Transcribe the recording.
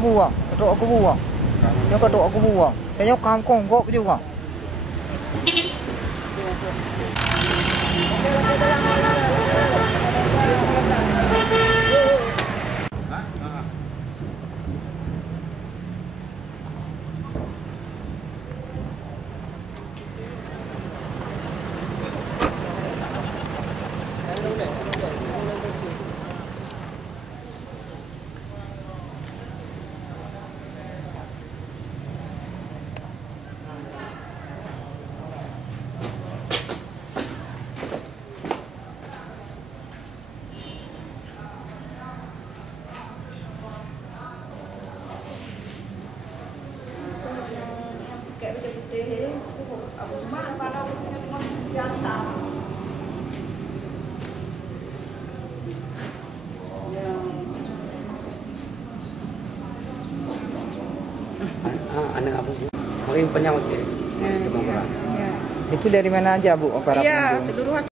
buang. Katok aku buang. Dia katok aku buang. Tanya kam konggok juga. Anak abu makin penyawat ya. Itu dari mana aja Bu? Iya, seluruh